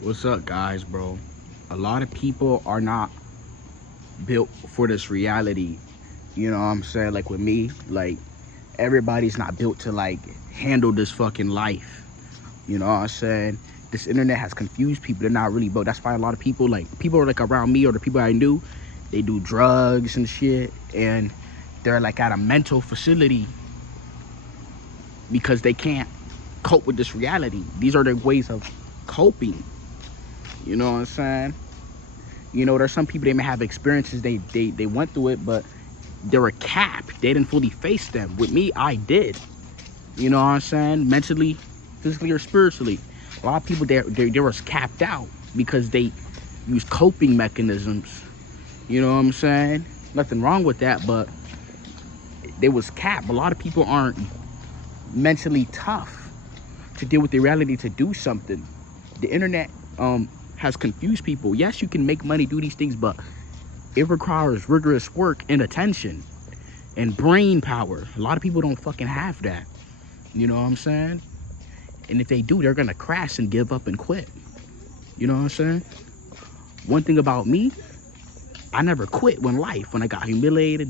What's up, guys, bro? A lot of people are not built for this reality. You know what I'm saying? Like with me, like everybody's not built to like handle this fucking life. You know what I'm saying? This internet has confused people. They're not really built. That's why a lot of people, like people are like around me or the people I knew, they do drugs and shit, and they're like at a mental facility because they can't cope with this reality. These are their ways of coping. You know what I'm saying? You know, there's some people, they may have experiences, they went through it, but they were capped. They didn't fully face them. With me, I did. You know what I'm saying? Mentally, physically, or spiritually. A lot of people, they were capped out because they use coping mechanisms. You know what I'm saying? Nothing wrong with that, but they was capped. A lot of people aren't mentally tough to deal with the reality to do something. The internet has confused people. Yes, you can make money, do these things, but it requires rigorous work and attention and brain power. A lot of people don't fucking have that. You know what I'm saying? And if they do, they're gonna crash and give up and quit. You know what I'm saying? One thing about me, I never quit when I got humiliated,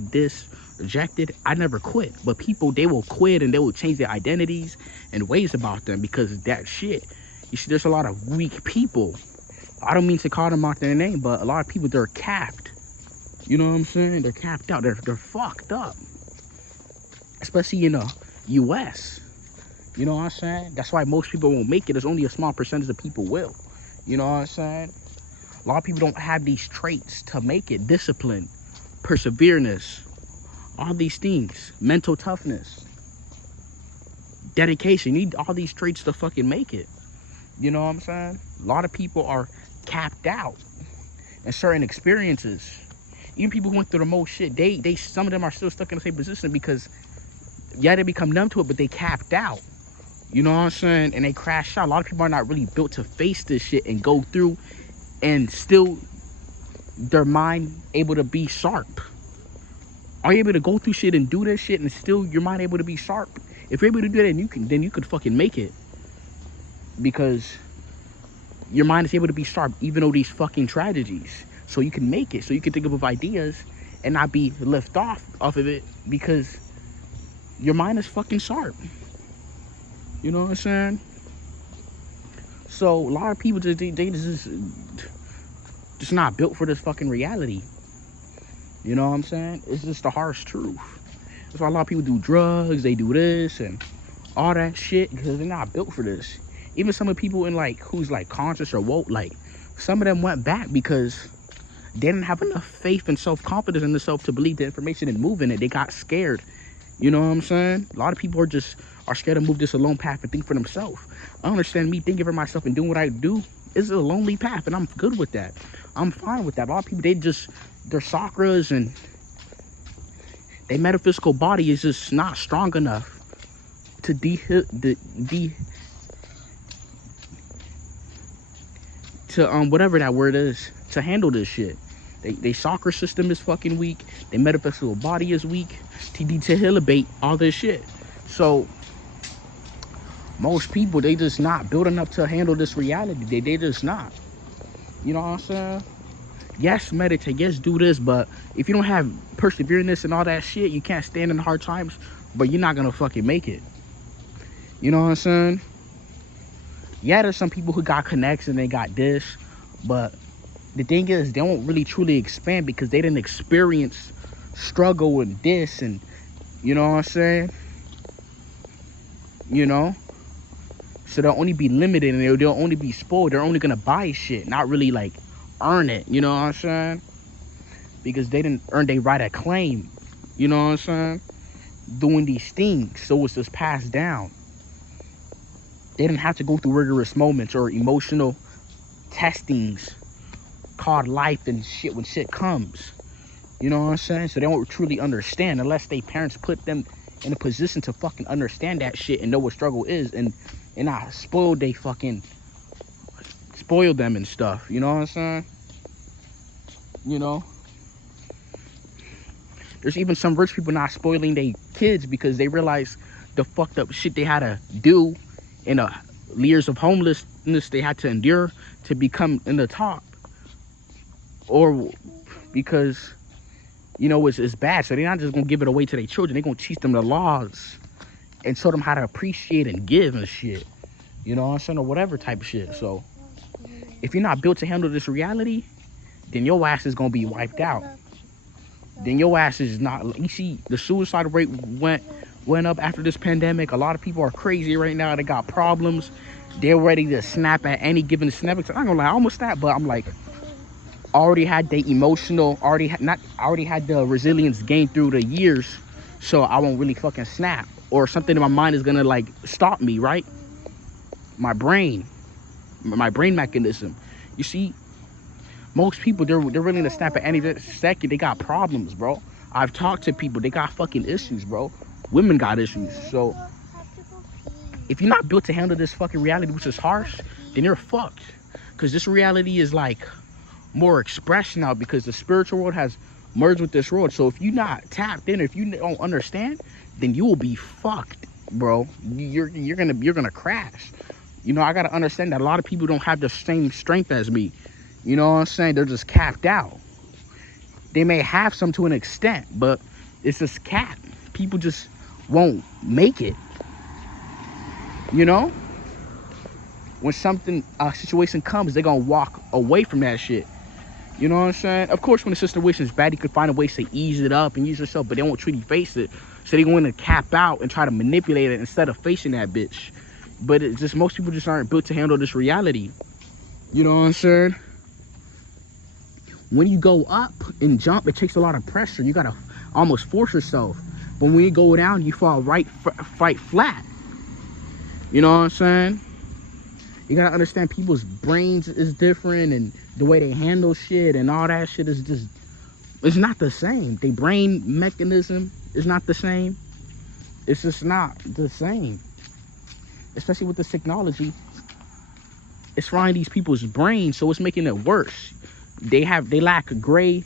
rejected. I never quit. But people, they will quit and they will change their identities and ways about them because of that shit. You see, there's a lot of weak people. I don't mean to call them out their name, but a lot of people, they're capped. You know what I'm saying? They're capped out. They're fucked up. Especially in the US. You know what I'm saying? That's why most people won't make it. There's only a small percentage of people will. You know what I'm saying? A lot of people don't have these traits to make it. Discipline, perseverance, all these things. Mental toughness, dedication. You need all these traits to fucking make it. You know what I'm saying? A lot of people are capped out in certain experiences. Even people who went through the most shit, they some of them are still stuck in the same position because, yeah, they become numb to it, but they capped out. You know what I'm saying? And they crash out. A lot of people are not really built to face this shit and go through and still their mind able to be sharp. Are you able to go through shit and do this shit and still your mind able to be sharp? If you're able to do that, then you could fucking make it. Because your mind is able to be sharp even though these fucking tragedies. So you can make it. So you can think of ideas and not be left off of it because your mind is fucking sharp. You know what I'm saying? So a lot of people just just not built for this fucking reality. You know what I'm saying? It's just the harsh truth. That's why a lot of people do drugs, they do this and all that shit because they're not built for this. Even some of the people in like who's like conscious or woke, like some of them went back because they didn't have enough faith and self-confidence in themselves to believe the information and move in it. They got scared. You know what I'm saying? A lot of people are scared to move this alone path and think for themselves. I understand me thinking for myself and doing what I do is a lonely path, and I'm good with that. I'm fine with that. A lot of people, their chakras and their metaphysical body is just not strong enough to whatever that word is, to handle this shit. They chakra system is fucking weak. Their metaphysical body is weak to dehabilitate all this shit. So most people, they just not built enough to handle this reality. They just not. You know what I'm saying? Yes, meditate. Yes, do this. But if you don't have perseverance and all that shit, you can't stand in hard times. But you're not gonna fucking make it. You know what I'm saying? Yeah, there's some people who got connects and they got this, but the thing is, they don't really truly expand because they didn't experience struggle and this, and you know what I'm saying? You know? So they'll only be limited and they'll only be spoiled. They're only gonna buy shit, not really like earn it. You know what I'm saying? Because they didn't earn their right of claim. You know what I'm saying? Doing these things, so it's just passed down. They didn't have to go through rigorous moments or emotional testings called life and shit when shit comes. You know what I'm saying? So they don't truly understand unless their parents put them in a position to fucking understand that shit and know what struggle is and not spoil them and stuff. You know what I'm saying? You know? There's even some rich people not spoiling their kids because they realize the fucked up shit they had to do in a years of homelessness toughness they had to endure to become in the top, or because you know it's bad. So they're not just gonna give it away to their children. They're gonna teach them the laws and show them how to appreciate and give and shit. You know what I'm saying? Or whatever type of shit. So if you're not built to handle this reality, then your ass is gonna be wiped out. Then your ass is not. You see, the suicide rate went up after this pandemic. A lot of people are crazy right now. They got problems. They're ready to snap at any given snap. I'm not gonna lie, I almost snapped, but I'm like, already had the emotional, already had the resilience gained through the years, so I won't really fucking snap, or something in my mind is gonna like stop me, right? My brain mechanism. You see, most people they're willing to snap at any second. They got problems, bro. I've talked to people, they got fucking issues, bro. Women got issues. So if you're not built to handle this fucking reality, which is harsh, then you're fucked. Because this reality is like more expressed now, because the spiritual world has merged with this world. So if you're not tapped in, if you don't understand, then you will be fucked, bro. You're gonna crash. You know, I gotta understand that a lot of people don't have the same strength as me. You know what I'm saying? They're just capped out. They may have some to an extent, but it's just capped. People just won't make it. You know? When a situation comes, they're gonna walk away from that shit. You know what I'm saying? Of course, when the situation is bad, you can find a way to ease it up and use yourself, but they won't truly face it. So they're going to cap out and try to manipulate it instead of facing that bitch. But it's just, most people just aren't built to handle this reality. You know what I'm saying? When you go up and jump, it takes a lot of pressure. You gotta almost force yourself. But when you go down, you fall right flat. You know what I'm saying? You gotta understand people's brains is different, and the way they handle shit and all that shit is just, it's not the same. Their brain mechanism is not the same. It's just not the same. Especially with this technology, it's frying these people's brains, so it's making it worse. They lack gray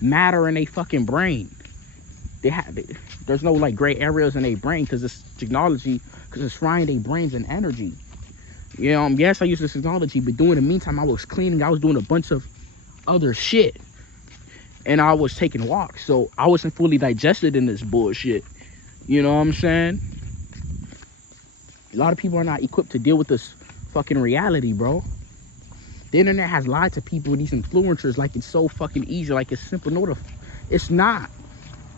matter in their fucking brain. There's no like gray areas in their brain, because this technology, because it's frying their brains and energy. You know, yes, I use this technology, but during the meantime, I was cleaning, I was doing a bunch of other shit, and I was taking walks, so I wasn't fully digested in this bullshit. You know what I'm saying? A lot of people are not equipped to deal with this fucking reality, bro. The internet has lied to people, these influencers, like it's so fucking easy, like it's simple. No, it's not.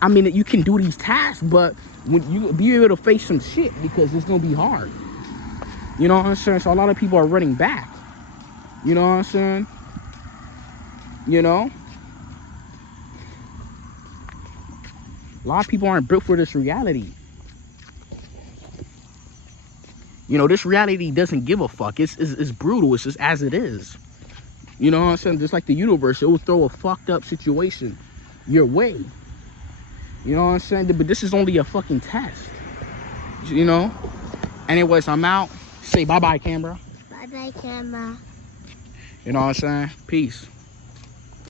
I mean, you can do these tasks, but when you be able to face some shit, because it's gonna be hard. You know what I'm saying? So a lot of people are running back. You know what I'm saying? You know? A lot of people aren't built for this reality. You know, this reality doesn't give a fuck. It's brutal. It's just as it is. You know what I'm saying? Just like the universe, it will throw a fucked up situation your way. You know what I'm saying? But this is only a fucking test. You know? Anyways, I'm out. Say bye-bye, camera. Bye-bye, camera. You know what I'm saying? Peace.